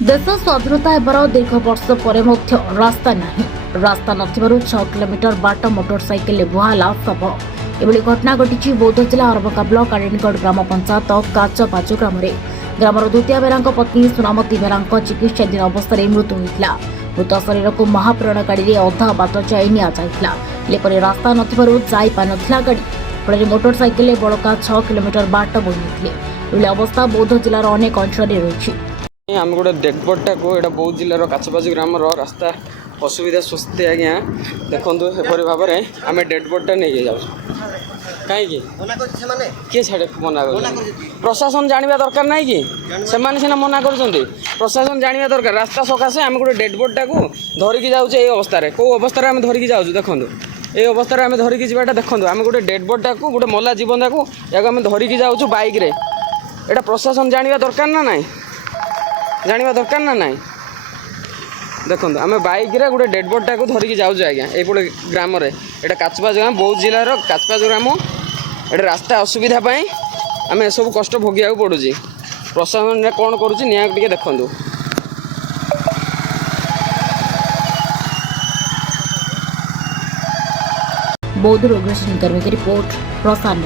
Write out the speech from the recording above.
देश स्वाधीनता हेबार दीर्घ वर्ष पर रास्ता नहीं रास्ता नथिबारु 6 किलोमीटर बाट मोटरसाइकेल बुहाला शव एभली घटना घटी बौद्ध जिला अरबका ब्लॉक आड़ेगढ़ ग्राम पंचायत काचपाचु ग्रामर द्वितीय बेरा पत्नी सुनामती बेरा चिकित्साधीन अवस्था मृत्यु होता। मृत शरीर को महाप्राण गाड़ी अधा बाट जाई निपर रास्ता नथिबारु जाई पानथिला गाड़ी फल मोटरसाइकेल बड़का 6 किलोमीटर बाट बोई अवस्था बौद्ध जिलार अनेक अंचल रही। आम गोटे डेडबोर्डटा को यहाँ बौद्ध जिलार काचपाचु ग्राम रास्ता असुविधा सुस्ती आज्ञा देखु एपरी भाव में आम डेडबोर्डटा नहीं जाऊ कहीं किए छाड़े मना कर प्रशासन जानवा दरकार ना कि से सीना मना कर प्रशासन जानवा दरकार रास्ता सकाशे आम गोटे डेडबोर्डटा को धरिकी जाऊे ये अवस्था कौ अवस्था आम धरिकी जाऊँ देखो ये अवस्था आम धरिकी जावाटा देखो आम गोटे डेडबोर्डटा को गोटे मला जीवन को या आम धरिकी जाऊँ बाइक रे एटा प्रशासन जानवा दरकार ना नाई जानवा दरकार ना नाई देखो आम बाइक रे गोटे डेडबोर्डटा को धरिकी जाऊँ आज्ञा ये ग्राम यहाँ काचपाचु ग्राम बौद्ध जिलार काचपाचु ग्राम ये रास्ता असुविधा आम ए सब कष्ट भोगिया पड़ू प्रशासन कौन करुच्ची निया देखु। बौद्ध रोग्रेशन कर्मी की रिपोर्ट प्रसार।